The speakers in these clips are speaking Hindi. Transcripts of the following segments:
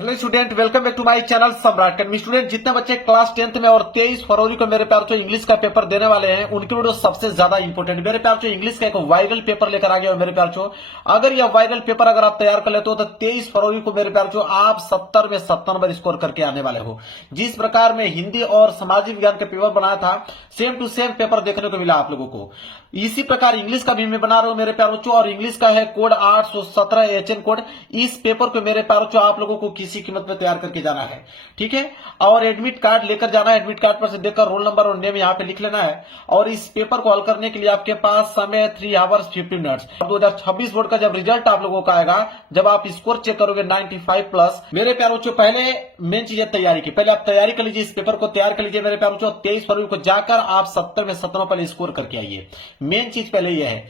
Hello student, welcome back to my channel Samrat academy. Student, जितने बच्चे क्लास 10th में और 23 फरवरी को मेरे प्यार जो इंग्लिश का पेपर देने वाले हैं उनके वीडियो सबसे ज्यादा इंपोर्टेंट। मेरे प्यार जो इंग्लिश का एक वाइगल पेपर लेकर आ गया मेरे प्यार जो, अगर यह वाइगल पेपर अगर आप तैयार कर लेते हो तो 23 फरवरी को मेरे प्यार जो आप 70 में 70 नंबर स्कोर करके आने वाले हो। जिस प्रकार में हिंदी और सामाजिक विज्ञान का पेपर बनाया था, सेम टू सेम पेपर देखने को मिला आप लोगों को। इसी प्रकार इंग्लिश का भी मैं बना रहा हूं मेरे प्यार बच्चों, और इंग्लिश का है कोड 817 HN कोड। इस पेपर को मेरे प्यार बच्चों आप लोगों को किसी कीमत में तैयार करके जाना है, ठीक है। और एडमिट कार्ड लेकर जाना है, एडमिट कार्ड पर से देखकर रोल नंबर और नेम यहाँ पे लिख लेना है। और इस पेपर को हल करने के लिए आपके पास समय 3 आवर्स 50 मिनट्स। 2026 बोर्ड का जब रिजल्ट आप लोगों का आएगा, जब आप स्कोर चेक करोगे 95 प्लस, मेरे प्यार बच्चों पहले मेन चीज है तैयारी की। पहले आप तैयारी कर लीजिए, इस पेपर को तैयार कर लीजिए मेरे प्यार बच्चों। 23 फरवरी को जाकर आप 70 में 70 पहले स्कोर करके आइए, मेन चीज पहले यह है।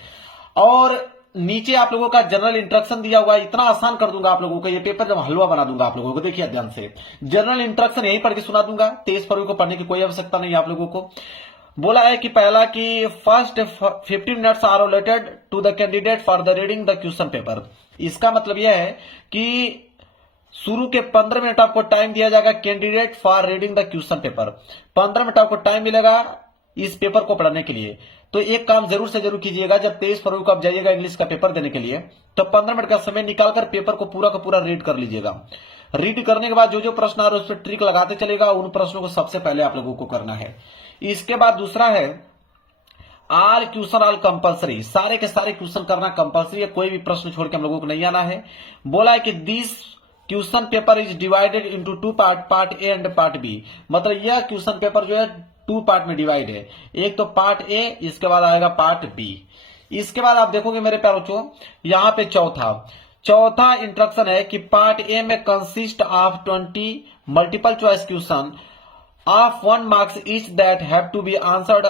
और नीचे आप लोगों का जनरल इंस्ट्रक्शन दिया हुआ है, इतना आसान कर दूंगा आप लोगों को, ये पेपर जब हलवा बना दूंगा आप लोगों को। देखिए ध्यान से, जनरल इंस्ट्रक्शन यहीं पढ़ के सुना दूंगा। 23 फरवरी को पढ़ने की कोई आवश्यकता नहीं आप लोगों को। बोला है कि पहला कि first 15 minutes are allotted to the candidate for the reading the question paper. इसका मतलब यह है कि शुरू के 15 मिनट आपको टाइम दिया जाएगा candidate for reading the question paper. 15 minute आपको टाइम मिलेगा इस पेपर को पढ़ने के लिए। तो एक काम जरूर से जरूर कीजिएगा, जब 23 फरवरी को आप जाइएगा इंग्लिश का पेपर देने के लिए, तो 15 मिनट का समय निकालकर पेपर को पूरा का पूरा रीड कर लीजिएगा। रीड करने के बाद जो जो प्रश्न आ रहे हैं उस पर ट्रिक लगाते चलेगा। उन प्रश्नों को सबसे पहले आप लोगों को करना है। इसके बाद दूसरा है आल क्वेश्चन आल कंपलसरी, सारे के सारे क्वेश्चन करना कंपलसरी है, कोई भी प्रश्न छोड़ के हम लोगों को नहीं आना है। बोला है कि this question paper is divided into 2 part A and part B. मतलब यह क्वेश्चन पेपर जो है 2 पार्ट में डिवाइड है, एक तो पार्ट ए, इसके बाद आएगा पार्ट बी। इसके बाद आप देखोगे मेरे प्यारे बच्चों, यहां पे चौथा इंस्ट्रक्शन है कि पार्ट ए में consist of 20 multiple choice question of 1 marks each that have to be answered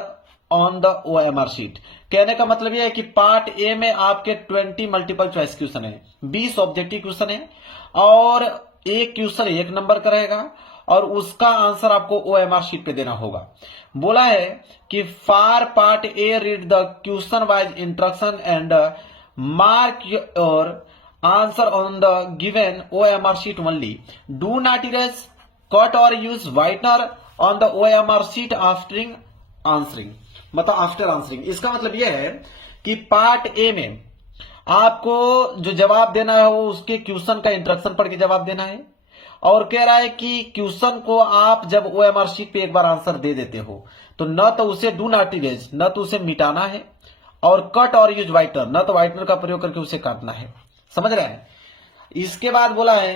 on the OMR sheet. कहने का मतलब यह है कि पार्ट ए में आपके 20 मल्टीपल चॉइस क्वेश्चन है, 20 ऑब्जेक्टिव क्वेश्चन है, और एक क्वेश्चन 1 नंबर का रहेगा और उसका आंसर आपको OMR शीट पे देना होगा। बोला है कि for part A read the question wise instruction and mark your answer on the given OMR sheet only. Do not erase, cut और use whitener on the OMR sheet after answering. मतलब आफ्टर आंसरिंग, इसका मतलब यह है कि पार्ट ए में आपको जो जवाब देना है वो उसके क्वेश्चन का इंस्ट्रक्शन पढ़ के जवाब देना है। और कह रहा है कि क्वेश्चन को आप जब OMR शीट पे एक बार आंसर दे देते हो तो न तो उसे डू नॉट इरेज, न तो उसे मिटाना है, और कट और यूज व्हाइटनर, न तो व्हाइटनर का प्रयोग करके उसे काटना है। समझ रहे हैं। इसके बाद बोला है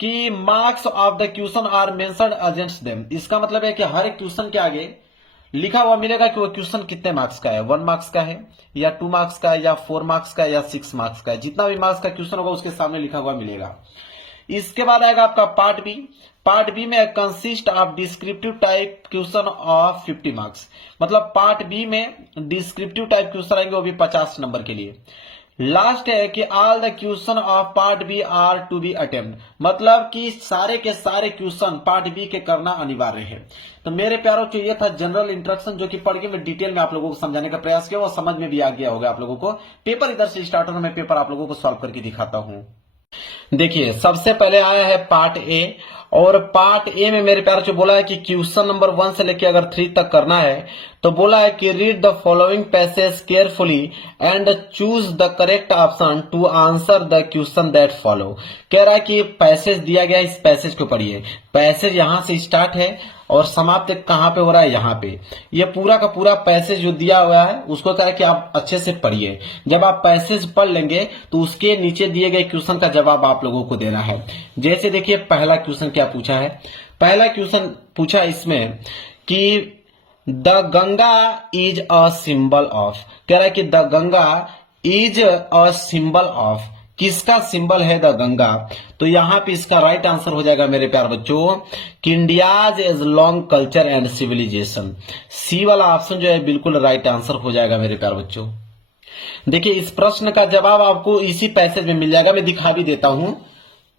कि marks of the question are mentioned against them. इसका मतलब है कि हर एक क्वेश्चन के आगे लिखा हुआ मिलेगा कि वो क्वेश्चन कितने मार्क्स का है, 1 मार्क्स का है या 2 मार्क्स का है या 4 मार्क्स का है या 6 मार्क्स का है। जितना भी मार्क्स का क्वेश्चन होगा उसके सामने लिखा हुआ मिलेगा। इसके बाद आएगा आपका पार्ट बी। पार्ट बी में consist of descriptive type question of 50 marks. मतलब पार्ट बी में डिस्क्रिप्टिव टाइप क्वेश्चन आएंगे, वो भी 50 नंबर के लिए। लास्ट है कि all the question of part B are to be attempt. मतलब कि सारे के सारे क्वेश्चन पार्ट बी के करना अनिवार्य है। तो मेरे प्यारों को ये था जनरल इंस्ट्रक्शन, जो कि पढ़ के मैं डिटेल में आप लोगों को समझाने का प्रयास किया, वो समझ में भी आ गया होगा आप लोगों को। पेपर इधर से स्टार्ट होने में पेपर आप लोगों को सॉल्व करके दिखाता हूं। देखिए, सबसे पहले आया है पार्ट ए, और पार्ट ए में मेरे प्यार से बोला है कि क्वेश्चन नंबर 1 से लेकर अगर 3 तक करना है तो बोला है कि read the following passage carefully and choose the correct option to answer the question that follow. कह रहा है कि पैसेज दिया गया है, इस पैसेज को पढ़िए। पैसेज यहां से स्टार्ट है और समाप्त कहां पे हो रहा है, यहां पे। ये पूरा का पूरा पैसेज जो दिया हुआ है उसको कह रहा है कि आप अच्छे से पढ़िए। जब आप पैसेज पढ़ लेंगे तो उसके नीचे दिए गए क्वेश्चन का जवाब आप लोगों को देना है। जैसे देखिए, पहला क्वेश्चन क्या पूछा है। पहला क्वेश्चन पूछा इसमें कि the Ganga is a symbol of. कह रहा है कि the Ganga is a symbol of. किसका सिंबल है द गंगा? तो यहां पे इसका राइट आंसर हो जाएगा मेरे प्यार बच्चों कि India's age long culture and civilisation. C वाला ऑप्शन जो है बिल्कुल राइट आंसर हो जाएगा मेरे प्यार बच्चों। देखिए, इस प्रश्न का जवाब आपको इसी पैसेज में मिल जाएगा, मैं दिखा भी देता हूं।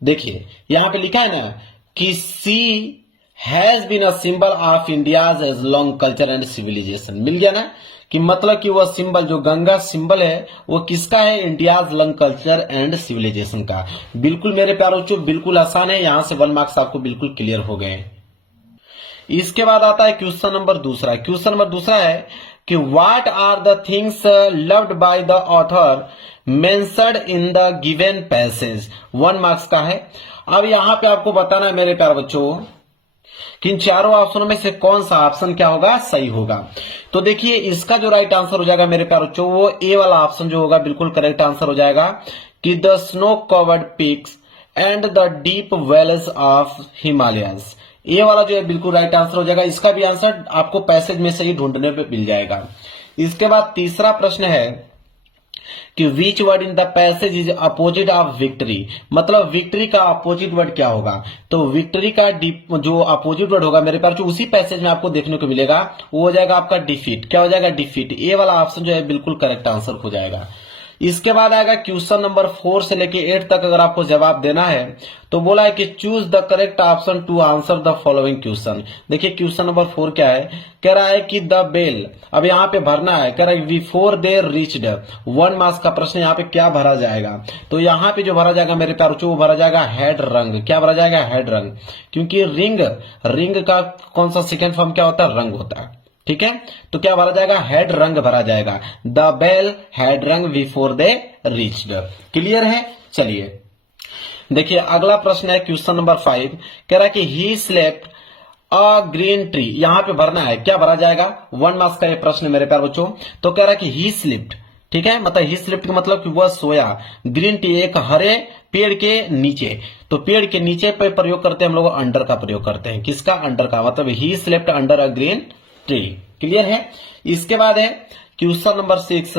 देखिए, यहां पे लिखा है ना कि C has been a symbol of India's age long culture and civilisation. मिल गया ना कि मतलब कि वह सिंबल जो गंगा सिंबल है वो किसका है, India's long culture and civilization का। बिल्कुल मेरे प्यारे बच्चों, बिल्कुल आसान है, यहां से 1 मार्क्स आपको बिल्कुल क्लियर हो गए। इसके बाद आता है क्वेश्चन नंबर दूसरा। क्वेश्चन नंबर दूसरा है कि what are the things loved by the author mentioned in the given passage. 1 marks का है। अब यहां पे आपको बताना है मेरे प्यारे बच्चों कि इन चारों ऑप्शनों में से कौन सा ऑप्शन क्या होगा, सही होगा। तो देखिए इसका जो राइट आंसर हो जाएगा मेरे प्यारे बच्चों, वो ए वाला ऑप्शन जो होगा बिल्कुल करेक्ट आंसर हो जाएगा कि the snow covered peaks and the deep wells of Himalayas. ये वाला जो है बिल्कुल राइट आंसर हो जाएगा। इसका भी आंसर आपको पैसेज में से ही ढूंढने पे मिल जाएगा। इसके बाद तीसरा प्रश्न है कि which word in the passage is opposite of victory. मतलब विक्ट्री का अपोजिट वर्ड क्या होगा, तो विक्ट्री का जो अपोजिट वर्ड होगा मेरे पास उसी पैसेज में आपको देखने को मिलेगा, वो हो जाएगा आपका डिफीट। क्या हो जाएगा, डिफीट। ये वाला ऑप्शन जो है बिल्कुल करेक्ट आंसर हो जाएगा। इसके बाद आएगा क्वेश्चन नंबर 4 से लेके 8 तक अगर आपको जवाब देना है तो बोला है कि choose the correct option to answer the following question. देखिए क्वेश्चन नंबर 4 क्या है, कह रहा है कि द बेल, अब यहाँ पे भरना है, कह रहा है बिफोर दे रीच्ड। 1 मार्क्स का प्रश्न, यहाँ पे क्या भरा जाएगा, तो यहाँ पे जो भरा जाएगा मेरे प्यारे बच्चों वो भरा जाएगा हेड रंग। क्या भरा जाएगा, हेड रंग, क्योंकि रिंग का कौन सा सेकेंड फॉर्म क्या होता है, रंग होता है। ठीक है, तो क्या भरा जाएगा, हेड रंग भरा जाएगा। द बेल हैड रंग बिफोर दे रीच्ड। क्लियर है। चलिए देखिए अगला प्रश्न है क्वेश्चन नंबर 5, कह रहा है कि he slept a green tree. यहां पे भरना है, क्या भरा जाएगा, 1 मार्क्स का ये प्रश्न मेरे प्यारे बच्चों। तो कह रहा है कि ही स्लिप्ड, ठीक है, मतलब ही स्लिप्ड का मतलब कि वह सोया। ग्रीन टी एक हरे पेड़ के नीचे, तो पेड़ के नीचे पे प्रयोग करते हैं हम लोग, अंडर का प्रयोग करते हैं। किसका, अंडर का, मतलब he slept under a green tree. Clear है। इसके बाद है क्वेश्चन नंबर 6,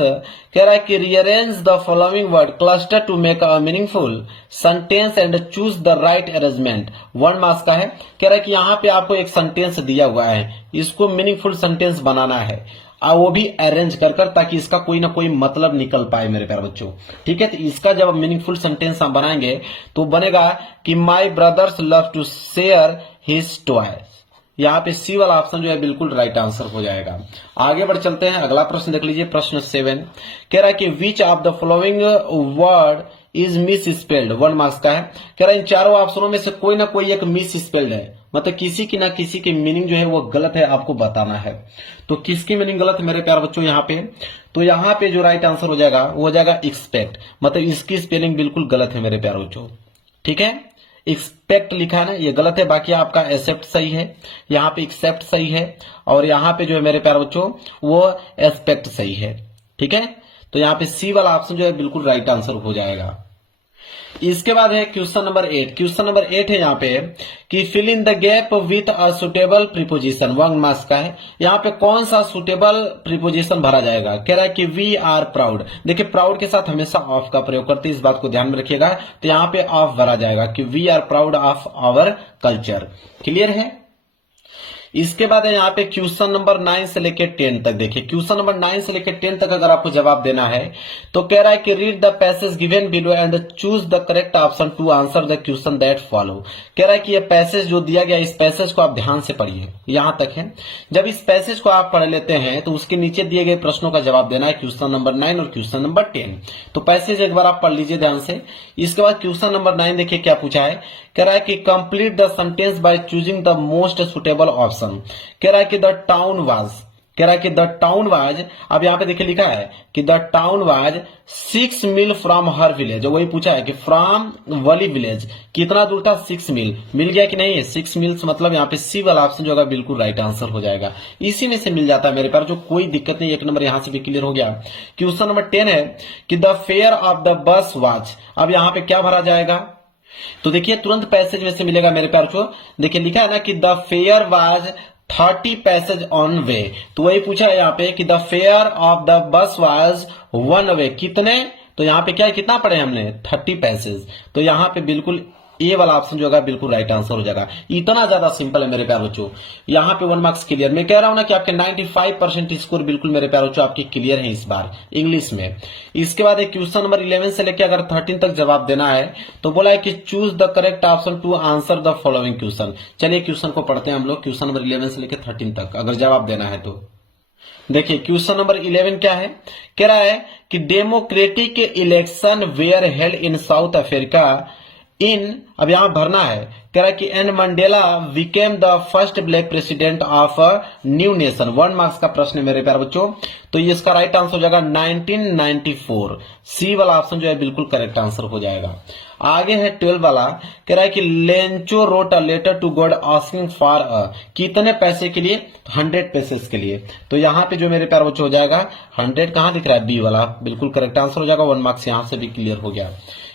कह रहा है कि rearrange the following word cluster to make a meaningful sentence and choose the right arrangement. 1 marks का है। कह रहा है कि यहाँ पे आपको एक सेंटेंस दिया हुआ है, इसको मीनिंगफुल सेंटेंस बनाना है, और वो भी अरेंज कर ताकि इसका कोई ना कोई मतलब निकल पाए मेरे प्यारे बच्चों। ठीक है, तो इसका जब मीनिंगफुल सेंटेंस हम बनाएंगे तो बनेगा कि my brothers love to share his toys. यहाँ पे सी वाला ऑप्शन जो है बिल्कुल राइट आंसर हो जाएगा। आगे बढ़ चलते हैं, अगला प्रश्न देख लीजिए, प्रश्न 7 कह रहा है कि which of the following word is miss spelled. 1 marks का है। कह रहा है इन चारों ऑप्शनों में से कोई ना कोई एक मिस स्पेल्ड है, मतलब किसी की ना किसी की मीनिंग जो है वो गलत है, आपको बताना है। तो किसकी मीनिंग गलत है मेरे प्यारे बच्चों यहाँ पे, तो यहाँ पे जो राइट आंसर हो जाएगा वो हो जाएगा एक्सपेक्ट, मतलब इसकी स्पेलिंग बिल्कुल गलत है मेरे प्यारे बच्चों। ठीक है, एक्सपेक्ट लिखा है ना, ये गलत है, बाकी आपका एक्सेप्ट सही है, यहाँ पे एक्सेप्ट सही है, और यहाँ पे जो है मेरे प्यारे बच्चों वो एस्पेक्ट सही है। ठीक है, तो यहाँ पे सी वाला ऑप्शन जो है बिल्कुल राइट आंसर हो जाएगा। इसके बाद है क्वेश्चन नंबर 8। क्वेश्चन नंबर 8 है यहाँ पे कि fill in the gap with a suitable preposition. 1 marks का है। यहाँ पे कौन सा सुटेबल प्रीपोजिशन भरा जाएगा, कह रहा है कि वी आर प्राउड। देखिए प्राउड के साथ हमेशा ऑफ का प्रयोग करते हैं, इस बात को ध्यान में रखिएगा। तो यहाँ पे ऑफ भरा जाएगा कि we are proud of our culture. Clear है। इसके बाद है यहाँ पे क्वेश्चन नंबर 9 से लेकर 10 तक। देखिए क्वेश्चन नंबर 9 से लेकर 10 तक अगर आपको जवाब देना है तो कह रहा है कि read the passage given below and choose the correct option to answer the question that follow. कह रहा है कि ये पैसेज जो दिया गया, इस पैसेज को आप ध्यान से पढ़िए, यहां तक है। जब इस पैसेज को आप पढ़ लेते हैं तो उसके नीचे दिए गए प्रश्नों का जवाब देना है, क्वेश्चन नंबर 9 और क्वेश्चन नंबर 10। तो पैसेज एक बार आप पढ़ लीजिए ध्यान से। इसके बाद क्वेश्चन नंबर 9 देखिए क्या पूछा है, कह रहा है कि complete the sentence by choosing the most suitable option. कह रहा है कि द टाउन वाज, कह रहा है कि द टाउन वाज, अब यहाँ पे देखिए लिखा है कि the town was 6 mile from her village. वही पूछा है कि फ्रॉम वली विलेज कितना दूर था, 6 मील। मिल गया कि नहीं है 6 मील्स, मतलब यहाँ पे सी वाला ऑप्शन जो होगा बिल्कुल राइट आंसर हो जाएगा। इसी में से मिल जाता है मेरे पास, जो कोई दिक्कत नहीं। 1 नंबर यहाँ से भी क्लियर हो गया। क्वेश्चन नंबर 10 है कि the fare of the bus was. अब यहाँ पे क्या भरा जाएगा, तो देखिए तुरंत पैसेज में से मिलेगा मेरे प्यार को। देखिए लिखा है ना कि the fare was 30 paise on way. तो वही पूछा है यहाँ पे कि the fare of the bus was 1 way. कितने, तो यहाँ पे क्या है, कितना पढ़े हमने, 30 पैसेज। तो यहाँ पे बिल्कुल ए वाला ऑप्शन जो होगा बिल्कुल राइट आंसर हो जाएगा। इतना ज्यादा सिंपल है मेरे प्यार बच्चों। यहाँ पे 1 मार्क्स क्लियर। मैं कह रहा हूं ना कि आपके 95% स्कोर बिल्कुल मेरे प्यार बच्चों आपके क्लियर है इस बार इंग्लिश में। इसके बाद एक क्वेश्चन नंबर 11 से लेकर अगर 13 तक जवाब देना है तो बोला है कि choose the correct option to answer the following question. चलिए क्वेश्चन को पढ़ते हैं हम लोग, क्वेश्चन नंबर 11 से लेकर 13 तक अगर जवाब देना है तो। देखिए क्वेश्चन नंबर 11 क्या है, कह रहा है कि democratic election were held in South Africa in, अब यहां भरना है, कह रहा है कि N Mandela became the first black president of new nation. 1 marks का प्रश्न है मेरे प्यारे बच्चों। तो ये इसका राइट आंसर हो जाएगा 1994। सी वाला ऑप्शन जो है बिल्कुल करेक्ट आंसर हो जाएगा। आगे है 12 वाला, कह रहा है कि Lencho wrote a letter to God asking for कितने पैसे के लिए, 100 पैसेस के लिए। तो यहाँ पे जो मेरे प्यारे बच्चों हो जाएगा 100 कहां दिख रहा है, बी वाला बिल्कुल करेक्ट आंसर हो जाएगा। 1 मार्क्स यहां से भी क्लियर हो गया।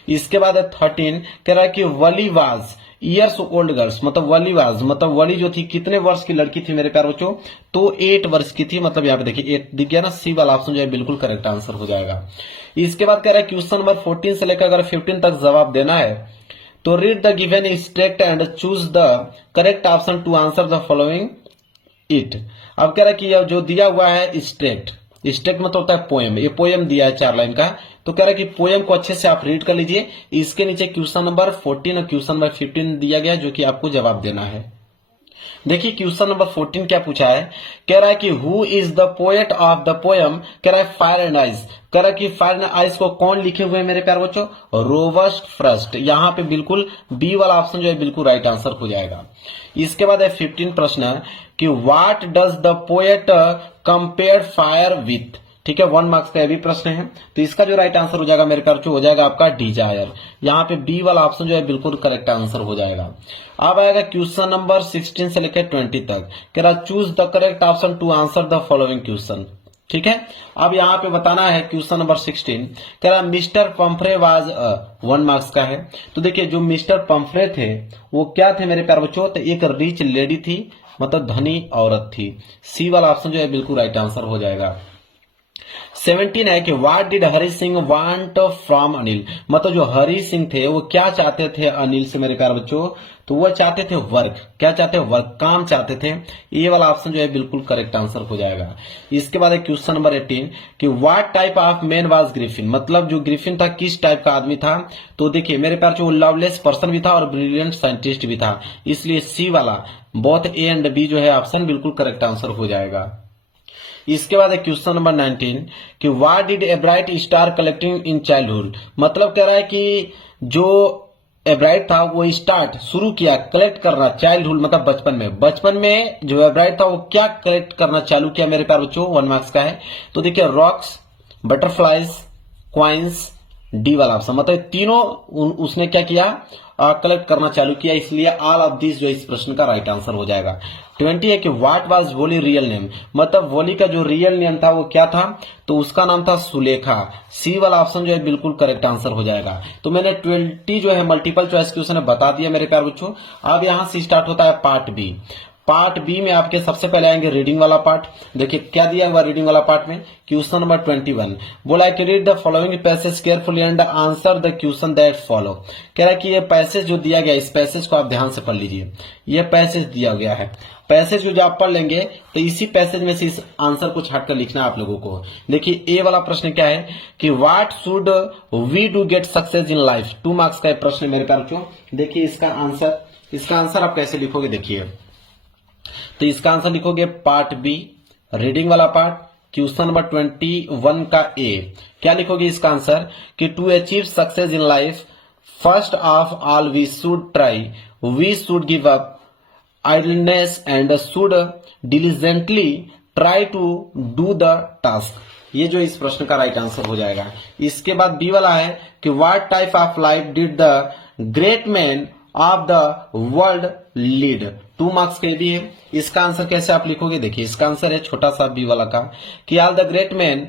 इसके बाद है 13, कह रहा है कि वली वाज ईयर्स ओल्ड गर्ल्स, मतलब वली वाज मतलब वली जो थी कितने वर्ष की लड़की थी मेरे प्यारे बच्चों, तो 8 वर्ष की थी। मतलब यहाँ पे देखिए 8 दिख गया ना, सी वाला ऑप्शन जो है बिल्कुल करेक्ट आंसर हो जाएगा। इसके बाद कह रहा है क्वेश्चन नंबर 14 से लेकर अगर 15 तक जवाब देना है तो read the given extract and choose the correct option to answer the following it. अब कह रहा है कि यह जो दिया हुआ है एक्सट्रैक्ट, एक्सट्रैक्ट मतलब होता है पोएम, ये पोएम दिया है 4 लाइन का। तो कह रहा है कि पोएम को अच्छे से आप रीड कर लीजिए। इसके नीचे क्वेश्चन नंबर 14 और क्वेश्चन नंबर 15 दिया गया है जो कि आपको जवाब देना है। देखिए क्वेश्चन नंबर 14 क्या पूछा है, कह रहा है कि who is the poet of the poem, कह रहा है फायर एंड आइस। कह रहा है कि फायर एंड आइस को कौन लिखे हुए हैं मेरे प्यारे बच्चों, रोबर्ट फ्रॉस्ट। यहाँ पे बिल्कुल बी वाला ऑप्शन जो है बिल्कुल राइट आंसर हो जाएगा। इसके बाद है 15 प्रश्न कि what does the poet compare fire with. ठीक है, 1 मार्क्स का भी प्रश्न है। तो इसका जो राइट आंसर हो जाएगा मेरे प्यारे बच्चों हो जाएगा आपका डिजायर। यहाँ पे बी वाला ऑप्शन जो है बिल्कुल करेक्ट आंसर हो जाएगा। अब आएगा क्वेश्चन नंबर 16 से लेकर 20 तक, कह रहा choose the correct option to answer the following question. ठीक है, अब यहाँ पे बताना है क्वेश्चन नंबर 16, कह रहा मिस्टर पंफ्रे वाज 1 मार्क्स का है। तो देखिए जो मिस्टर पंफ्रे थे वो क्या थे मेरे प्यारे बच्चों, तो एक रिच लेडी थी, मतलब धनी औरत थी। सी वाला ऑप्शन जो है बिल्कुल राइट आंसर हो जाएगा। 17 है कि what did Hari Singh want from Anil, मतलब जो हरी सिंह थे वो क्या चाहते थे अनिल से मेरे प्यारे बच्चों, तो वो चाहते थे वर्क। क्या चाहते हैं, वर्क, काम चाहते थे। ये वाला ऑप्शन जो है बिल्कुल करेक्ट आंसर हो जाएगा। इसके बाद है क्वेश्चन नंबर 18 कि what type of man was Griffin, मतलब जो ग्रिफिन था किस टाइप का आदमी था। तो देखिए मेरे प्यारे बच्चों लवलेस पर्सन भी था और ब्रिलियंट साइंटिस्ट भी था, इसलिए सी वाला बोथ ए एंड बी जो है ऑप्शन बिल्कुल करेक्ट आंसर हो जाएगा। इसके बाद है क्वेश्चन नंबर 19 कि what did एब्राइट star collecting in childhood, मतलब कह रहा है कि जो एब्राइट था वो स्टार्ट शुरू किया कलेक्ट करना चाइल्डहुड मतलब बचपन में। बचपन में जो एब्राइट था वो क्या कलेक्ट करना चालू किया मेरे प्यारे बच्चों, 1 मार्क्स का है। तो देखिए रॉक्स, बटरफ्लाइज, क्वाइंस, डी वाला ऑप्शन, मतलब तीनों उसने क्या किया, कलेक्ट करना चालू किया, इसलिए ऑल ऑफ दिस जो इस प्रश्न का राइट आंसर हो जाएगा। 20 है कि व्हाट वाज वोली रियल नेम, मतलब वोली का जो रियल नेम था वो क्या था, तो उसका नाम था सुलेखा। सी वाला ऑप्शन जो है बिल्कुल करेक्ट आंसर हो जाएगा। तो मैंने 20 जो है मल्टीपल चॉइस क्वेश्चन बता दिया मेरे प्यारे बच्चों। अब यहां से स्टार्ट होता है पार्ट बी। पार्ट बी में आपके सबसे पहले आएंगे रीडिंग वाला पार्ट। देखिए क्या दिया हुआ रीडिंग वाला पार्ट में, क्वेश्चन नंबर 21 बोला है कि read the following passage carefully and answer the question that follow. कह रहा है कि ये पैसेज जो दिया गया इस पैसेज को आप ध्यान से पढ़ लीजिए। ये पैसेज दिया गया है, पैसेज जो आप पढ़ लेंगे तो इसी पैसेज में से इस आंसर को छाट कर लिखना है आप लोगों को। देखिए ए वाला प्रश्न क्या है कि what should we do get success in life, 2 marks का प्रश्न मेरे प्यारे बच्चों। देखिए इसका आंसर आप कैसे लिखोगे, देखिए तो इसका आंसर लिखोगे पार्ट बी रीडिंग वाला पार्ट, क्वेश्चन नंबर 21 का ए। क्या लिखोगे इसका आंसर कि to achieve success in life first of all we should try, we should give up idleness and should diligently try to do the task। ये जो इस प्रश्न का राइट आंसर हो जाएगा। इसके बाद बी वाला है कि what type of life did the great man of the world lead, 2 marks के भी है। इसका आंसर कैसे आप लिखोगे, देखिए इसका आंसर है छोटा सा बी वाला का कि all the great man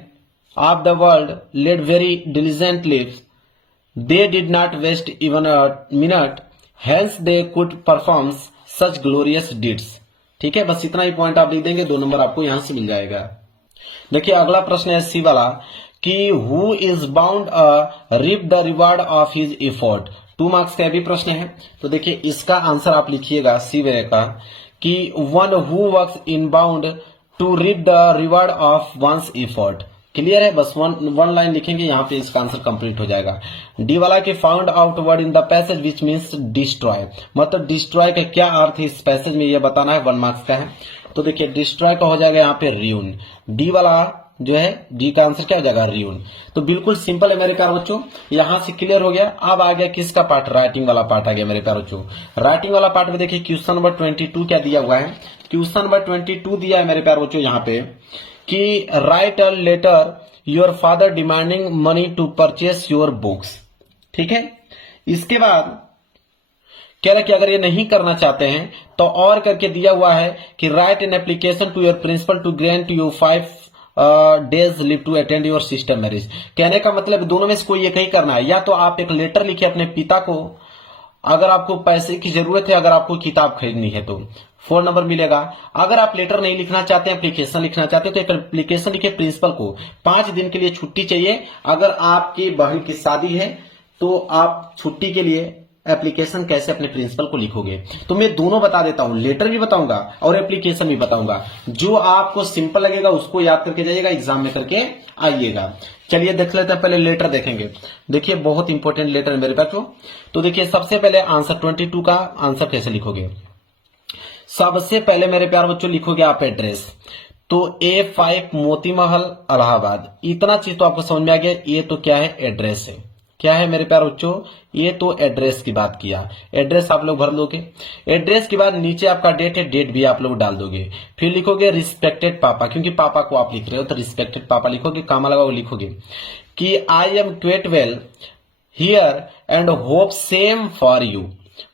of the world lead very diligently, they did not waste even a minute, hence they could perform such glorious deeds. ठीक है, बस इतना ही पॉइंट आप लिख देंगे, 2 नंबर आपको यहां से मिल जाएगा। देखिए अगला प्रश्न है सी वाला कि who is bound reap the reward of his effort, 2 marks का भी प्रश्न है। तो देखिए इसका आंसर आप लिखिएगा सी वे का कि one who works in bound to reap the reward of one's effort. Clear है, बस वन लाइन लिखेंगे, यहाँ पे इसका आंसर कंप्लीट हो जाएगा। डी वाला के found out word in the passage which means destroy, मतलब डिस्ट्रॉय का क्या अर्थ है इस पैसेज में ये बताना है, 1 मार्क्स का है। तो देखिए डिस्ट्रॉय का हो जाएगा यहाँ पे रियून, डी वाला जो है डी का आंसर क्या हो जाएगा रियून। तो बिल्कुल सिंपल है मेरे प्यारे बच्चों, यहां से क्लियर हो गया। अब आ गया किसका पार्ट, राइटिंग वाला पार्ट आ गया मेरे प्यारे बच्चों। राइटिंग वाला पार्ट में देखिए क्वेश्चन नंबर 22 क्या दिया हुआ है, क्वेश्चन नंबर 22 दिया है मेरे प्यारे बच्चों यहाँ पे कि write a letter your father demanding money to purchase your books. ठीक है, इसके बाद कह रहा कि अगर ये नहीं करना चाहते हैं तो और करके दिया हुआ है कि write an application to your principal to grant you 5 days leave to attend your sister marriage. कहने का मतलब दोनों में से कोई एक ही करना है, या तो आप एक लेटर लिखिए अपने पिता को अगर आपको पैसे की जरूरत है, अगर आपको किताब खरीदनी है तो 4 नंबर मिलेगा। अगर आप लेटर नहीं लिखना चाहते, एप्लीकेशन लिखना चाहते हैं तो एक एप्लीकेशन लिखिए प्रिंसिपल को, 5 दिन के लिए छुट्टी चाहिए। अगर आपकी बहन की शादी है तो आप छुट्टी के लिए एप्लीकेशन कैसे अपने प्रिंसिपल को लिखोगे। तो मैं दोनों बता देता हूं, लेटर भी बताऊंगा और एप्लीकेशन भी बताऊंगा। जो आपको सिंपल लगेगा उसको याद करके जाइएगा, एग्जाम में करके आइएगा। चलिए देख लेते हैं, पहले लेटर देखेंगे। देखिए बहुत इंपॉर्टेंट लेटर है मेरे बच्चों। तो देखिए सबसे पहले आंसर 22 का आंसर कैसे लिखोगे। सबसे पहले मेरे प्यार बच्चों लिखोगे आप एड्रेस, तो A5 मोती महल इलाहाबाद। इतना चीज तो आपको समझ में आ गया, ये तो क्या है एड्रेस है। क्या है मेरे प्यार बच्चों, ये तो एड्रेस की बात किया, एड्रेस आप लोग भर दोगे। एड्रेस के बाद नीचे आपका डेट है, डेट भी आप लोग डाल दोगे। फिर लिखोगे रिस्पेक्टेड पापा, क्योंकि पापा को आप लिख रहे हो तो रिस्पेक्टेड पापा लिखोगे, कामा लगाओ लिखोगे कि I am quite well here and hope same for you,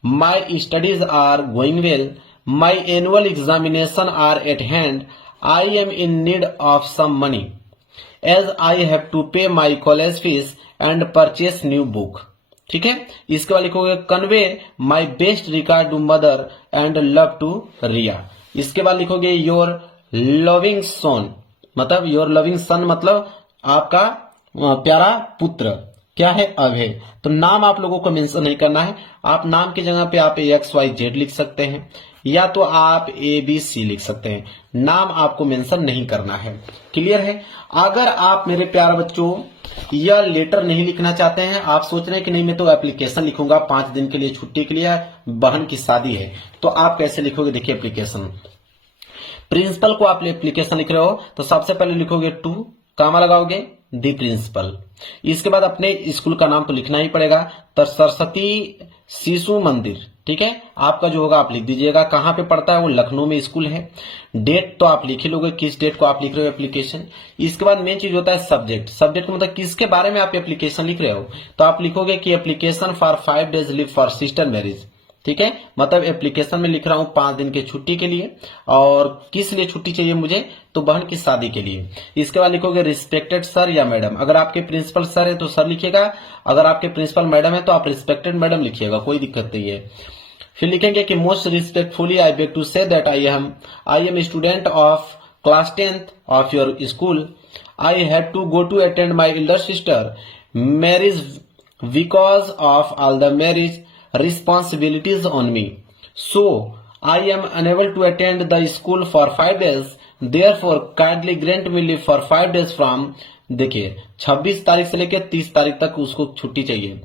my studies are going well, my annual examination are at hand, I am in need of some money as I have to pay my college fees and purchase new book. ठीक है, इसके बाद लिखोगे convey my best regard to mother and love to Riya. इसके बाद लिखोगे योर लविंग सन, मतलब योर लविंग सन मतलब आपका प्यारा पुत्र क्या है अभय। तो नाम आप लोगों को मेंशन नहीं करना है, आप नाम की जगह पे आप XYZ लिख सकते हैं या तो आप ABC लिख सकते हैं, नाम आपको मेंशन नहीं करना है। क्लियर है। अगर आप मेरे प्यारे बच्चों यह लेटर नहीं लिखना चाहते हैं, आप सोच रहे हैं कि नहीं मैं तो एप्लीकेशन लिखूंगा 5 दिन के लिए छुट्टी के लिए, बहन की शादी है, तो आप कैसे लिखोगे। देखिए एप्लीकेशन, प्रिंसिपल को आप एप्लीकेशन लिख रहे हो तो सबसे पहले लिखोगे टू, कामा लगाओगे दी प्रिंसिपल। इसके बाद अपने स्कूल का नाम तो लिखना ही पड़ेगा, तो सरस्वती शिशु मंदिर। ठीक है, आपका जो होगा आप लिख दीजिएगा, कहां पे पड़ता है वो लखनऊ में स्कूल है। डेट तो आप लिख ही लोगे, किस डेट को आप लिख रहे हो एप्लीकेशन। इसके बाद मेन चीज होता है सब्जेक्ट, सब्जेक्ट मतलब किसके बारे में आप एप्लीकेशन लिख रहे हो, तो आप लिखोगे कि application for 5 days leave for sister marriage. ठीक है, मतलब एप्लीकेशन में लिख रहा हूं 5 दिन की छुट्टी के लिए, और किस लिए छुट्टी चाहिए मुझे, तो बहन की शादी के लिए। इसके बाद लिखोगे रिस्पेक्टेड सर या मैडम, अगर आपके प्रिंसिपल सर है तो सर लिखिएगा, अगर आपके प्रिंसिपल मैडम है तो आप रिस्पेक्टेड मैडम लिखिएगा, कोई दिक्कत नहीं है। फिर लिखेंगे कि most respectfully I beg to say that I am student of class 10th of your school, I had to go to attend my elder sister marriage because of all the marriage responsibilities on me, so I am unable to attend the school for 5 days, therefore kindly grant me leave for 5 days from, देखिए 26 तारीख से लेकर 30 तारीख तक उसको छुट्टी चाहिए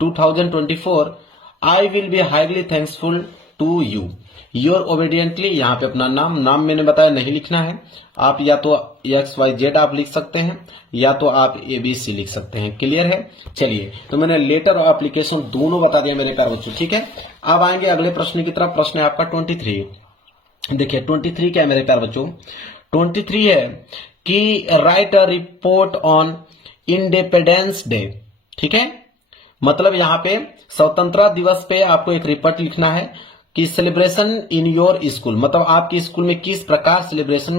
2024। I will be highly thankful to you, your obediently. यहाँ पे अपना नाम मैंने बताया नहीं लिखना है, आप या तो XYZ आप लिख सकते हैं या तो आप ABC लिख सकते हैं। क्लियर है। चलिए, तो मैंने लेटर और एप्लीकेशन दोनों बता दिया मेरे प्यारे बच्चों। ठीक है, अब आएंगे अगले प्रश्न की तरफ। प्रश्न है आपका 23। देखिए 23 क्या है मेरे प्यारे बच्चों, 23 है कि write a report on independence day. ठीक है, मतलब यहाँ पे स्वतंत्रता दिवस पे आपको एक रिपोर्ट लिखना है कि सेलिब्रेशन इन योर स्कूल, मतलब आपके स्कूल में किस प्रकार सेलिब्रेशन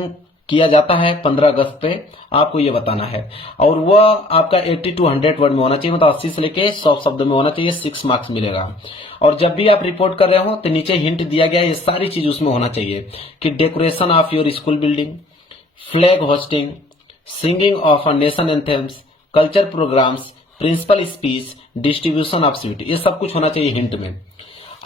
किया जाता है 15 अगस्त पे, आपको ये बताना है। और वह आपका 80 to 100 वर्ड में होना चाहिए, मतलब 80 से लेके 100 शब्द में होना चाहिए, 6 मार्क्स मिलेगा। और जब भी आप रिपोर्ट कर रहे हो तो नीचे हिंट दिया गया है, ये सारी चीज उसमें होना चाहिए कि decoration of your school building, flag hosting, singing of a nation anthems, culture programmes, principal speech, distribution of sweet, ये सब कुछ होना चाहिए हिंट में।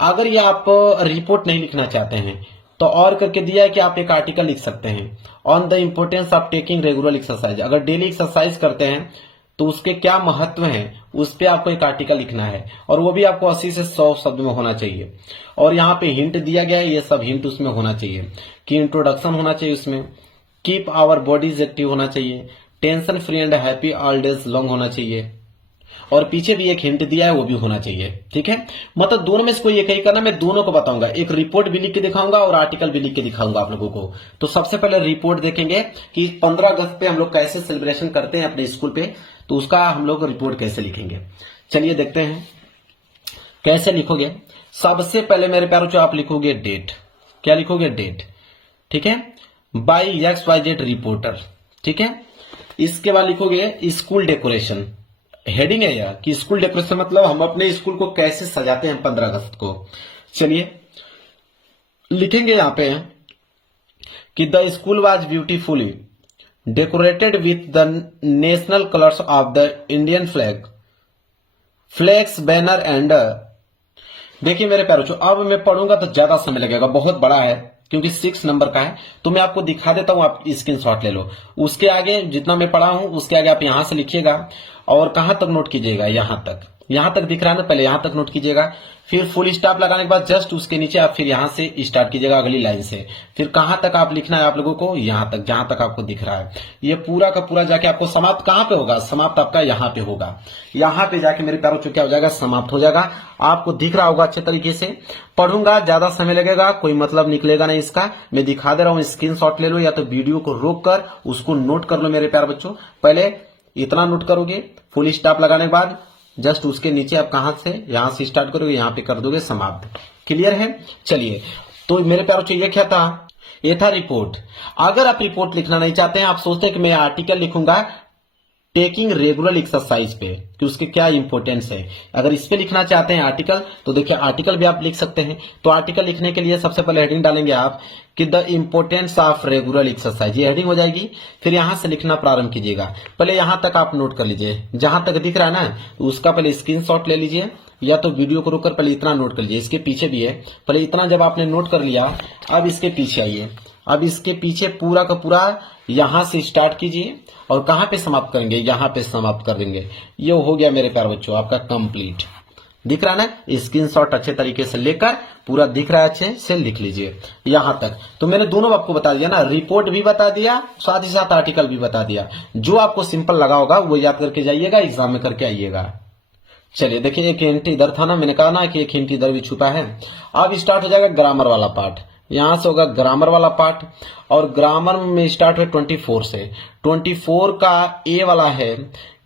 अगर ये आप रिपोर्ट नहीं लिखना चाहते हैं तो और करके दिया है कि आप एक आर्टिकल लिख सकते हैं on the importance of taking regular exercise. अगर डेली एक्सरसाइज करते हैं तो उसके क्या महत्व हैं, उस पे आपको एक आर्टिकल लिखना है और वो भी आपको 80 से 100 शब्द में होना चाहिए। और यहाँ पे हिंट दिया गया है, ये सब हिंट उसमें होना चाहिए कि इंट्रोडक्शन होना चाहिए, उसमें कीप आवर बॉडीज एक्टिव होना चाहिए, tension free and happy all days long होना चाहिए, और पीछे भी एक हिंट दिया है वो भी होना चाहिए। ठीक है, मतलब दोनों में से कोई एक ही करना, मैं दोनों को बताऊंगा, एक रिपोर्ट भी लिख के दिखाऊंगा और आर्टिकल भी लिख के दिखाऊंगा आप लोगों को। तो सबसे पहले रिपोर्ट देखेंगे कि 15 अगस्त पे हम लोग कैसे सेलिब्रेशन करते हैं अपने स्कूल पे, तो उसका हम लोग रिपोर्ट कैसे लिखेंगे। चलिए देखते हैं कैसे लिखोगे। सबसे पहले मेरे प्यारों जो आप लिखोगे डेट, क्या लिखोगे, डेट। ठीक है, बाई XYZ रिपोर्टर। ठीक है, इसके बाद लिखोगे स्कूल डेकोरेशन। हेडिंग है यह कि स्कूल डेकोरेशन मतलब हम अपने स्कूल को कैसे सजाते हैं 15 अगस्त को। चलिए लिखेंगे यहां पे कि the school was beautifully decorated with the national colours of the Indian flag, flags, banner and. देखिए मेरे प्यारों, अब मैं पढ़ूंगा तो ज्यादा समय लगेगा, बहुत बड़ा है क्योंकि 6 नंबर का है, तो मैं आपको दिखा देता हूं, आप स्क्रीनशॉट ले लो। उसके आगे जितना मैं पढ़ा हूं उसके आगे आप यहां से लिखिएगा और कहां तक नोट कीजिएगा, यहां तक दिख रहा है ना, पहले यहां तक नोट कीजिएगा, फिर फुल स्टॉप लगाने के बाद जस्ट उसके नीचे आप फिर यहां से स्टार्ट कीजिएगा अगली लाइन से। फिर कहां तक आप लिखना है आप लोगों को, यहां तक, जहां तक आपको दिख रहा है। ये पूरा का पूरा जाके आपको समाप्त कहां पे होगा, समाप्त आपका यहां पे होगा। यहां पे जाके मेरे प्यारों क्या हो जाएगा, समाप्त हो जाएगा। आपको दिख रहा होगा अच्छे तरीके से। पढ़ूंगा, ज्यादा समय लगेगा, कोई मतलब निकलेगा नहीं इसका, मैं दिखा दे रहा हूं, स्क्रीनशॉट ले लो या तो वीडियो को रोक कर उसको नोट कर लो मेरे प्यारे बच्चों। पहले इतना नोट करोगे, फुल स्टॉप लगाने के बाद जस्ट उसके नीचे आप कहां से, यहां से स्टार्ट करोगे, यहां पे कर दोगे समाप्त। क्लियर है। चलिए, तो मेरे प्यारों ये क्या था, ये था रिपोर्ट। अगर आप रिपोर्ट लिखना नहीं चाहते हैं, आप सोचते हैं कि मैं आर्टिकल लिखूंगा टेकिंग रेगुलर एक्सरसाइज पे कि उसके क्या इंपॉर्टेंस है, अगर इस पे लिखना चाहते हैं आर्टिकल, तो देखिए आर्टिकल भी आप लिख सकते हैं। तो आर्टिकल लिखने के लिए सबसे पहले हेडिंग डालेंगे आप कि the importance of regular exercise, ये हेडिंग हो जाएगी। फिर यहां से लिखना प्रारंभ कीजिएगा। पहले यहां तक आप नोट कर लीजिए, जहां तक दिख रहा है ना, तो उसका पहले स्क्रीनशॉट ले लीजिए या तो वीडियो को रोककर पहले इतना नोट कर लीजिए। इसके पीछे भी है, पहले इतना जब आपने नोट कर लिया, अब इसके पीछे आइए। अब इसके पीछे पूरा का पूरा यहां से स्टार्ट कीजिए और कहां पे समाप्त करेंगे, यहां पे समाप्त कर देंगे। ये हो गया मेरे प्यारे बच्चों आपका कंप्लीट। दिख रहा है ना, स्क्रीनशॉट अच्छे तरीके से लेकर पूरा दिख रहा है, अच्छे से लिख लीजिए यहां तक। तो मैंने दोनों आपको बता दिया ना, रिपोर्ट भी बता दिया, साथ ही साथ आर्टिकल भी बता दिया। जो आपको सिंपल लगा होगा वो याद करके जाइएगा, एग्जाम में करके आइएगा। चलिए देखिए, एक हिंट इधर था ना, मैंने कहा ना कि एक हिंट इधर भी छुपा है। अब स्टार्ट हो जाएगा ग्रामर वाला पार्ट, यहां से होगा ग्रामर वाला पार्ट, और ग्रामर में स्टार्ट है 24 से। 24 का ए वाला है,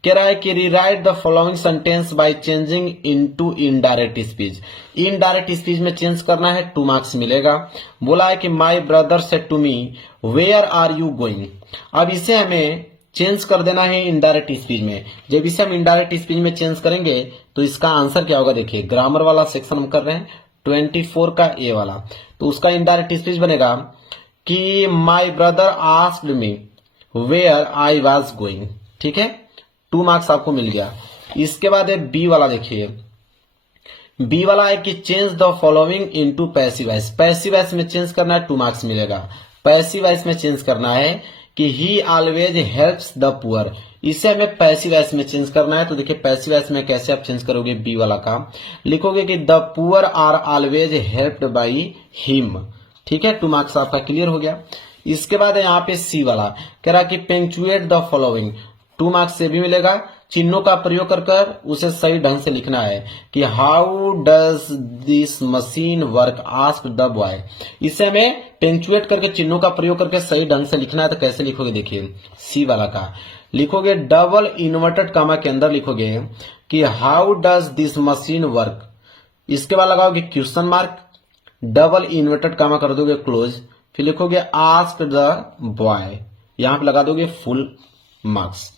कह रहा है कि rewrite the following sentence by changing into indirect speech. Indirect speech में चेंज करना है, 2 मार्क्स मिलेगा। बोला है कि my brother said to me where are you going. अब इसे हमें चेंज कर देना है इनडायरेक्ट स्पीच में। जब इसे हम इनडायरेक्ट स्पीच में चेंज करेंगे तो इसका आंसर क्या होगा, देखिए ग्रामर वाला सेक्शन हम कर रहे हैं 24 का ए वाला, तो उसका इनडायरेक्ट स्पीच बनेगा कि my brother asked me where I was going. ठीक है, 2 मार्क्स आपको मिल गया। इसके बाद है बी वाला, देखिए बी वाला है कि change the following into passive voice. Passive voice में चेंज करना है, 2 मार्क्स मिलेगा। पैसिव वॉइस में चेंज करना है कि ही ऑलवेज हेल्प्स द पुअर, इसे हमें पैसिव वॉइस में चेंज करना है। तो देखिए पैसिव वॉइस में कैसे आप चेंज करोगे, बी वाला का लिखोगे कि the poor are always helped by him. ठीक है, 2 मार्क्स आपका क्लियर हो गया। इसके बाद यहाँ पे सी वाला कह रहा कि पेंचुएट द फॉलोइंग, 2 मार्क्स से भी मिलेगा। चिन्हों का प्रयोग कर उसे सही ढंग से लिखना है कि how does this machine work asked the boy. इसे हमें पेंचुएट करके चिन्हों का प्रयोग करके सही ढंग से लिखना है। तो कैसे लिखोगे, देखिए सी वाला का लिखोगे डबल इन्वर्टेड कामा के अंदर लिखोगे कि how does this machine work. इसके बाद लगाओगे question mark, double inverted comma कर दोगे क्लोज, फिर लिखोगे आस्क्ड द बॉय, यहां पे लगा दोगे फुल मार्क्स।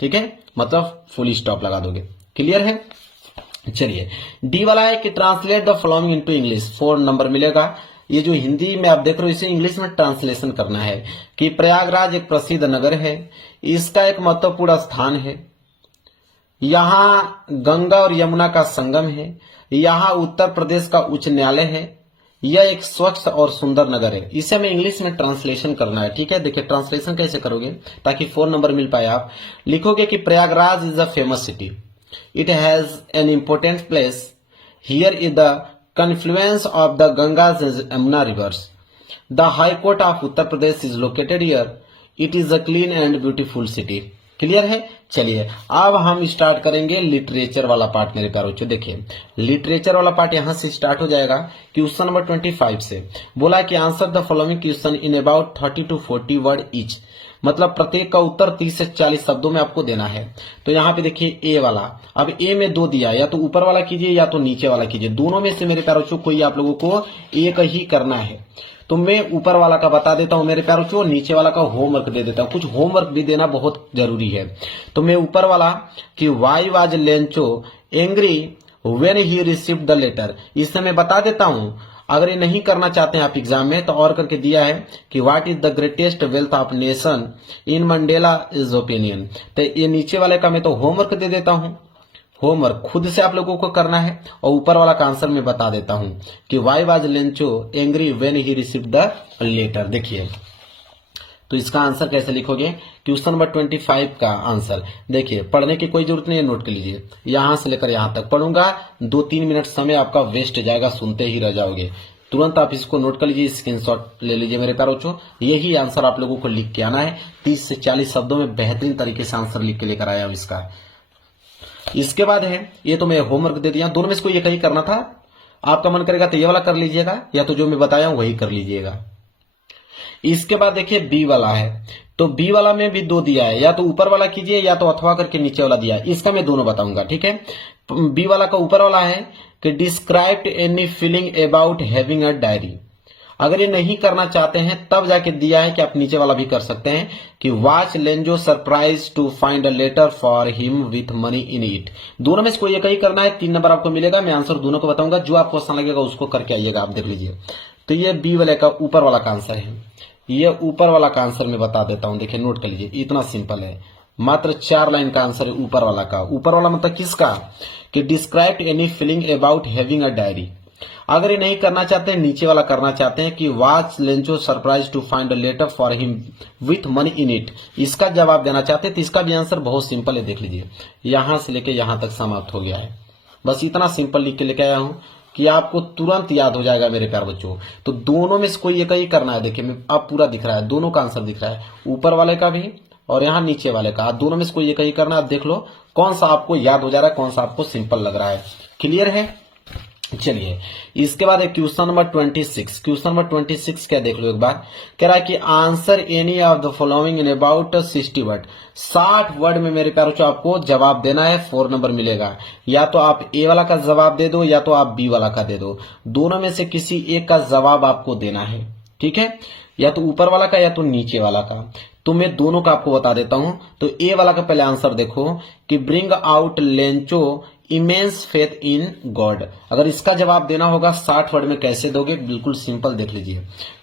ठीक है, मतलब फुल स्टॉप लगा दोगे। क्लियर है। चलिए डी वाला है कि translate the following into English, 4 number मिलेगा। ये जो हिंदी में आप देख रहे हो इसे इंग्लिश में ट्रांसलेशन करना है कि प्रयागराज एक प्रसिद्ध नगर है, इसका एक महत्वपूर्ण स्थान है, यहाँ गंगा और यमुना का संगम है, यहाँ उत्तर प्रदेश का उच्च न्यायालय है, यह एक स्वच्छ और सुंदर नगर है। इसे हमें इंग्लिश में ट्रांसलेशन करना है, ठीक है। देखिए ट्रांसलेशन कैसे करोगे ताकि 4 नंबर मिल पाए। आप लिखोगे कि Prayagraj is a famous city, it has an important place, here is the confluence of the Gangas and Yamuna rivers, the high court of Uttar Pradesh is located here, it is a clean and beautiful city. Clear है। चलिए अब हम स्टार्ट करेंगे लिटरेचर वाला पार्ट मेरे प्यारे बच्चों। देखिए लिटरेचर वाला पार्ट यहां से स्टार्ट हो जाएगा। क्वेश्चन नंबर 25 से बोला कि answer the following question in about 30 to 40 word each, मतलब प्रत्येक का उत्तर 30 से 40 शब्दों में आपको देना है। तो यहाँ पे देखिए ए वाला, अब ए में 2 दिया, या तो ऊपर वाला कीजिए या तो नीचे वाला कीजिए, दोनों में से मेरे प्यारे बच्चों कोई आप लोगों को एक ही करना है। तो मैं ऊपर वाला का बता देता हूं मेरे प्यारे बच्चों, नीचे वाला का होमवर्क दे देता हूं। कुछ होमवर्क भी देना बहुत जरूरी है। तो मैं ऊपर वाला कि why was Lencho angry when he received the letter, इससे मैं बता देता हूं। अगर ये नहीं करना चाहते हैं आप एग्जाम में तो और करके दिया है कि what is the greatest wealth of nation in Mandela is opinion. तो ये नीचे वाले का मैं तो होमवर्क दे देता हूं, होमवर्क खुद से आप लोगों को करना है। और ऊपर वाला का आंसर मैं बता देता हूं कि why was Lencho angry when he received the letter. देखिए तो इसका आंसर कैसे लिखोगे, क्वेश्चन नंबर 25 का आंसर देखिए, पढ़ने की कोई जरूरत नहीं है, नोट कर लीजिए। यहां से लेकर यहां तक पढ़ूंगा, 2-3 मिनट समय आपका वेस्ट जाएगा, सुनते ही रह जाओगे। तुरंत आप इसको नोट कर लीजिए, स्क्रीनशॉट ले लीजिए मेरे प्यारे बच्चों। यही आंसर आप लोगों को लिख के आना है। 30 से 40 शब्दों में बेहतरीन तरीके से आंसर लिख के लेकर आया हूं इसका। इसके बाद है, ये तो मैं होमवर्क दे दिया, दोनों में से कोई एक ही करना था। आपका मन करेगा तो ये वाला कर लीजिएगा, या तो जो मैं बताया हूं वही कर लीजिएगा। इसके बाद देखिए बी वाला है, तो बी वाला में भी 2 दिया है, या तो ऊपर वाला कीजिए या तो अथवा करके नीचे वाला दिया है। इसका मैं दोनों बताऊंगा, ठीक है। बी वाला का ऊपर वाला है कि describe any feeling about having a diary. अगर ये नहीं करना चाहते हैं तब जाके दिया है कि आप नीचे वाला भी कर सकते हैं कि watch Lenzo surprise to find a letter for him with money in it. दोनों में से कोई एक ही करना है, 3 नंबर आपको मिलेगा। मैं आंसर दोनों को बताऊंगा, जो आपको आसान लगेगा उसको करके आइएगा, आप देख लीजिए। तो ये बी वाले का ऊपर वाला का आंसर है। ये ऊपर वाला का आंसर मैं बता देता हूं, देखिए नोट कर लीजिए, इतना सिंपल है, मात्र 4 लाइन का आंसर है ऊपर वाला का। ऊपर वाला मतलब किसका, कि describe any feeling about having a diary. अगर ये नहीं करना चाहते हैं, नीचे वाला करना चाहते हैं कि was Lencho surprise to find a letter for him with money in it, इसका जवाब देना चाहते हैं तो इसका भी आंसर बहुत सिंपल है, देख लीजिए। यहां से लेके यहां तक समाप्त हो गया है। बस इतना सिंपल लिख के लेके आया हूं कि आपको तुरंत याद हो जाएगा मेरे प्यारे बच्चों। तो दोनों में से कोई एक ही करना है। देखिए अब पूरा दिख रहा है, दोनों का आंसर दिख रहा है, ऊपर वाले का भी और यहाँ नीचे वाले का। दोनों में से कोई एक ही करना है। आप देख लो कौन सा आपको याद हो जा रहा है, कौन सा आपको सिंपल लग रहा है। क्लियर है। चलिए इसके बाद है क्वेश्चन नंबर 26। क्वेश्चन नंबर 26 क्या देख लो एक बार, कह रहा है कि answer any of the following in about 60 word. 60 word में मेरे प्यारों को आपको जवाब देना है, 4 नंबर मिलेगा। या तो आप ए वाला का जवाब दे दो या तो आप बी वाला का दे दो, दोनों में से किसी एक का जवाब आपको देना है, ठीक है। या तो ऊपर वाला का या तो नीचे वाला का। तो मैं दोनों का आपको बता देता हूं। तो ए वाला का पहले आंसर देखो कि bring out Lencho immense faith in God. अगर इसका जवाब देना होगा 60 वर्ड में, कैसे दोगे, बिल्कुल सिंपल, देख लीजिए।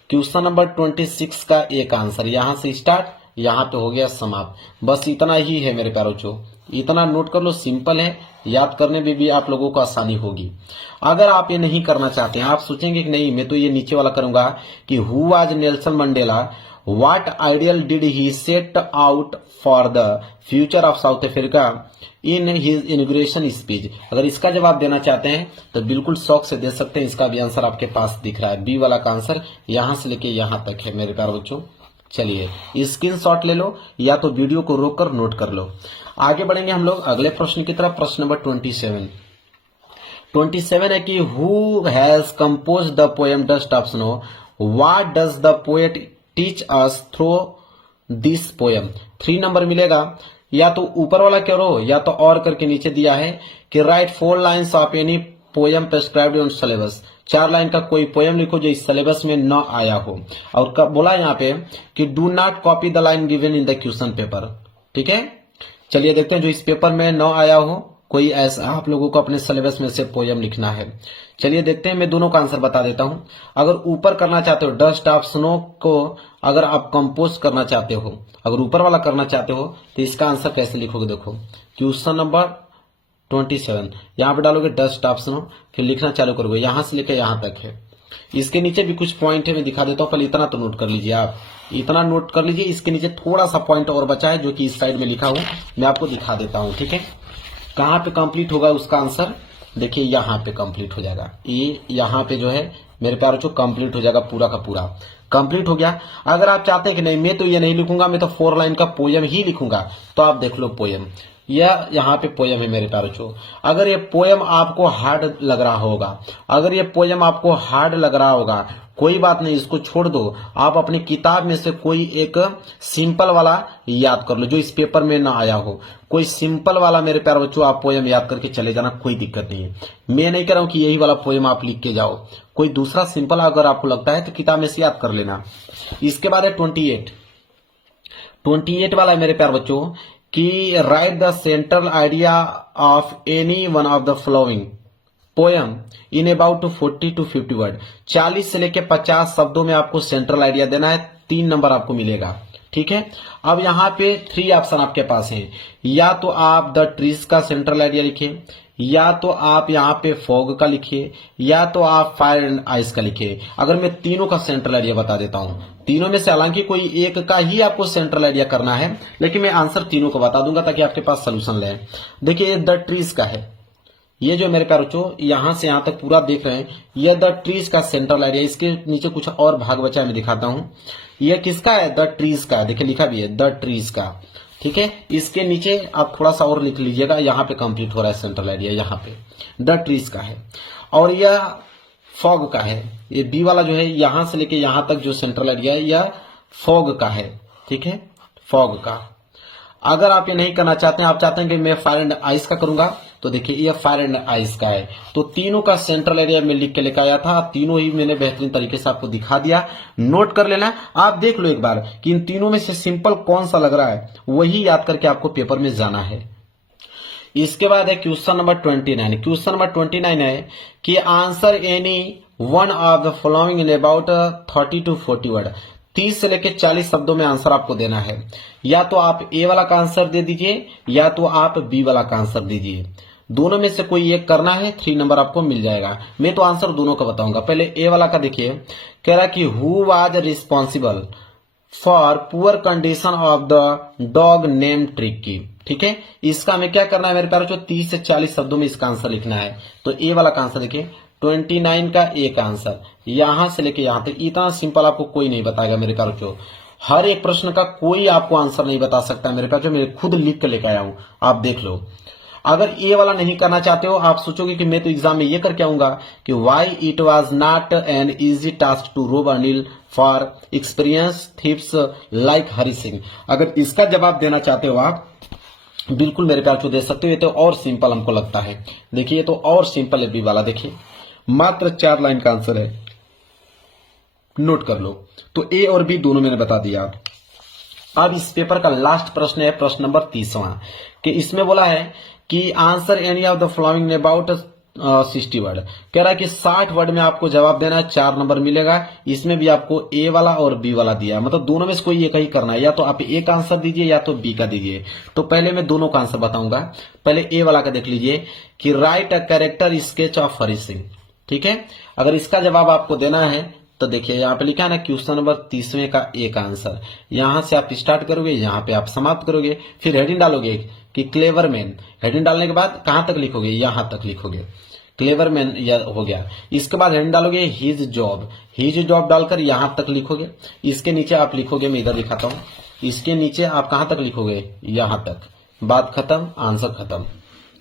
क्वेश्चन नंबर 26 का एक आंसर यहां से स्टार्ट, यहां पे हो गया समाप्त। बस इतना ही है मेरे प्यारों बच्चों, इतना नोट कर लो, सिंपल है, याद करने में भी आप लोगों को आसानी होगी। अगर आप ये नहीं करना चाहते हैं, आप सोचेंगे कि नहीं मैं तो ये नीचे वाला करूंगा कि who was Nelson Mandela, what ideal did he set out for the future of south Africa in his inauguration speech. अगर इसका जवाब देना चाहते हैं तो बिल्कुल शौक से दे सकते हैं। इसका भी आंसर आपके पास दिख रहा है, बी वाला का आंसर यहां से लेके यहां तक है मेरे प्यारे बच्चों। चलिए स्क्रीनशॉट ले लो या तो वीडियो को रोककर नोट कर लो। आगे बढ़ेंगे हम लोग अगले प्रश्न की तरफ। प्रश्न नंबर 27 है कि who has compose the poem dust of snow, what does the poet teach us through this poem. 3 number मिलेगा। या तो ऊपर वाला करो या तो और करके नीचे दिया है कि right 4 lines of any poem prescribed on syllabus. 4 line का कोई पोएम लिखो जो इस सिलेबस में न आया हो। और बोला यहाँ पे कि do not copy the line given in the question paper, ठीक है। चलिए देखते हैं जो इस पेपर में न आया हो, कोई ऐसा आप लोगों को अपने सिलेबस में से पोएम लिखना है। चलिए देखते हैं, मैं दोनों का आंसर बता देता हूं। अगर ऊपर करना चाहते हो डस्ट ऑफ स्नो को, अगर आप कंपोज करना चाहते हो, अगर ऊपर वाला करना चाहते हो तो इसका आंसर कैसे लिखोगे, देखो क्वेश्चन नंबर 27 यहां पे डालोगे डस्ट ऑफ स्नो, फिर लिखना चालू करोगे, यहां से लेकर यहां तक है। इसके नीचे भी कुछ पॉइंट है, मैं दिखा देता हूं। पहले इतना तो नोट कर लीजिए, आप इतना नोट कर लीजिए। इसके नीचे थोड़ा सा पॉइंट और बचा है जो कि इस साइड में लिखा हूं, मैं आपको दिखा देता हूं। ठीक है, कहां पे कंप्लीट होगा उसका आंसर, देखिए यहां पे कंप्लीट हो जाएगा। ये यहां पे जो है मेरे प्यारे बच्चों कंप्लीट हो जाएगा, पूरा का पूरा कंप्लीट हो गया। अगर आप चाहते हैं कि नहीं मैं तो ये नहीं लिखूंगा, मैं तो 4 लाइन का पोयम ही लिखूंगा, तो आप देख लो पोयम, यह यहाँ पे पोयम है मेरे प्यारे बच्चों। अगर ये पोयम आपको हार्ड लग रहा होगा, अगर ये पोयम आपको हार्ड लग रहा होगा, कोई बात नहीं, इसको छोड़ दो। आप अपनी किताब में से कोई एक सिंपल वाला याद कर लो जो इस पेपर में ना आया हो। कोई सिंपल वाला मेरे प्यारे बच्चों आप पोयम याद करके चले जाना, कोई दिक्कत नहीं है। मैं नहीं कह रहा हूं कि यही वाला पोयम आप लिख के जाओ, कोई दूसरा सिंपल अगर आपको लगता है तो किताब में से याद कर लेना। इसके बाद है 28 वाला है मेरे प्यारे बच्चों कि right the central idea of any one of the following poem in about 40 to 50 word. 40 से लेके 50 शब्दों में आपको सेंट्रल आइडिया देना है, 3 नंबर आपको मिलेगा। ठीक है, अब यहाँ पे 3 ऑप्शन आपके पास हैं, या तो आप द ट्रीज का सेंट्रल आइडिया लिखिए, या तो आप यहाँ पे फॉग का लिखिए, या तो आप फायर एंड आइस का लिखिए। अगर मैं तीनों का सेंट्रल आइडिया बता देता हूं, तीनों में से हालांकि कोई एक का ही आपको सेंट्रल आइडिया करना है, लेकिन मैं आंसर तीनों को बता दूंगा ताकि आपके पास सोल्यूशन ले। देखिए द ट्रीज का है, ये जो मेरे प्यारे बच्चों यहां से यहां तक पूरा देख रहे हैं, यह द ट्रीज का सेंट्रल आइडिया। इसके नीचे कुछ और भाग बचा है, मैं दिखाता हूं। यह किसका है, द ट्रीज का, देखिए लिखा भी है द ट्रीज का। ठीक है, इसके नीचे आप थोड़ा सा और लिख लीजिएगा, यहां पे कंप्लीट हो रहा है सेंट्रल आइडिया, यहां पे द ट्रीज का है। और यह फॉग का है, ये बी वाला जो है यहां से लेके यहां तक जो सेंट्रल आइडिया है यह फॉग का है। ठीक है, फॉग का। अगर आप ये नहीं करना चाहते हैं, आप चाहते हैं कि मैं फायर एंड आइस का करूंगा, तो देखिए ये फायर एंड आइस का है। तो तीनों का सेंट्रल एरिया में लिख के लेकर आया था, तीनों ही मैंने बेहतरीन तरीके से आपको दिखा दिया। नोट कर लेना, आप देख लो एक बार कि इन तीनों में से सिंपल कौन सा लग रहा है, वही याद करके आपको पेपर में जाना है। इसके बाद है क्वेश्चन नंबर 29। क्वेश्चन नंबर 29 है कि answer any one of the following in about 30 to 40 word. 30 से लेकर 40 शब्दों में आंसर आपको देना है। या तो आप ए वाला का आंसर दे दीजिए, या तो आप बी वाला का आंसर दीजिए, दोनों में से कोई एक करना है, 3 नंबर आपको मिल जाएगा। मैं तो आंसर दोनों का बताऊंगा। पहले ए वाला का देखिए, कह रहा कि who was responsible for poor condition of the dog name tricky. ठीक है, इसका हमें क्या करना है मेरे प्यारे बच्चों, 30 से 40 शब्दों में इसका आंसर लिखना है। तो ए वाला का आंसर देखिए 29 का एक आंसर, यहां से लेके यहां तक, इतना सिंपल आपको कोई नहीं बताएगा मेरे प्यारे बच्चों। हर एक प्रश्न का कोई आपको आंसर नहीं बता सकता मेरे प्यारे बच्चों, मैं खुद लिख के लेकर आया हूं, आप देख लो। अगर ये वाला नहीं करना चाहते हो, आप सोचोगे कि मैं तो एग्जाम में ये करके आऊंगा कि why it was not an easy task to rob Anil for experience thieves like Hari Singh. अगर इसका जवाब देना चाहते हो आप, बिल्कुल मेरे प्यार को दे सकते हो। ये तो और सिंपल हमको लगता है, देखिए ये तो और सिंपल है बी वाला, देखिए मात्र 4 लाइन का आंसर है, नोट कर लो। तो ए और बी दोनों मैंने बता दिया। अब इस पेपर का लास्ट प्रश्न है प्रश्न नंबर 30वां, कि इसमें बोला है कि answer any of the following about 60 word. कह रहा है कि 60 वर्ड में आपको जवाब देना है, 4 नंबर मिलेगा। इसमें भी आपको ए वाला और बी वाला दिया, मतलब दोनों में से कोई एक ही करना है, या तो आप ए का आंसर दीजिए या तो बी का दीजिए। तो पहले मैं दोनों का आंसर बताऊंगा। पहले ए वाला का देख लीजिए कि write a character sketch of Hari Singh. ठीक है, अगर इसका जवाब आपको देना है तो देखिए यहाँ पे लिखा है ना क्वेश्चन नंबर 30वें का एक आंसर। यहां से आप स्टार्ट करोगे, यहां पे आप समाप्त करोगे, फिर हेडिंग डालोगे कि क्लेवर मैन। हेडिंग डालने के बाद कहां तक लिखोगे, यहां तक लिखोगे, क्लेवर मैन हो गया। इसके बाद हेडिंग डालोगे हिज जॉब, हिज जॉब डालकर यहां तक लिखोगे। इसके नीचे आप लिखोगे, मैं इधर दिखाता हूं, इसके नीचे आप कहां तक लिखोगे, यहां तक। बात खत्म, आंसर खत्म।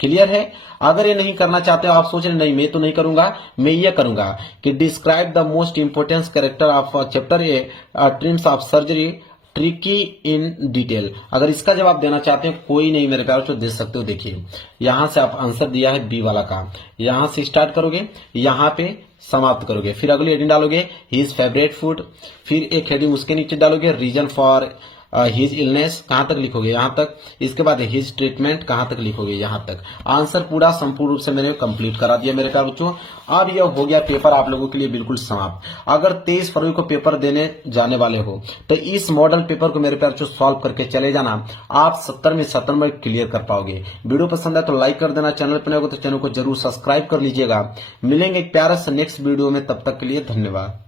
क्लियर है। अगर ये नहीं करना चाहते हो, आप सोच रहे नहीं मैं तो नहीं करूंगा, मैं ये करूंगा कि describe the most important character of chapter A TRIMS of surgery tricky in detail. अगर इसका जवाब देना चाहते हैं, कोई नहीं मेरे प्यारे दे सकते हो। देखिए यहां से आप आंसर दिया है बी वाला का, यहां से स्टार्ट करोगे, यहां पे समाप्त करोगे, फिर अगली हेडिंग डालोगे हिज फेवरेट फूड, फिर एक हेडिंग उसके नीचे डालोगे रीजन फॉर हिज इलनेस कहां तक लिखोगे, यहां तक। इसके बाद हिज ट्रीटमेंट कहां तक लिखोगे, यहां तक। आंसर पूरा संपूर्ण रूप से मैंने कंप्लीट करा दिया मेरे प्यारे बच्चों। अब यह हो गया पेपर आप लोगों के लिए बिल्कुल समाप्त। अगर 23 फरवरी को पेपर देने जाने वाले हो तो इस मॉडल पेपर को मेरे प्यारे बच्चों सॉल्व करके चले जाना, आप 70 में 70 में क्लियर कर पाओगे। वीडियो पसंद है तो लाइक कर देना, चैनल पर नए हो तो चैनल को जरूर सब्सक्राइब कर लीजिएगा। मिलेंगे एक प्यारे से नेक्स्ट वीडियो में, तब तक के लिए धन्यवाद।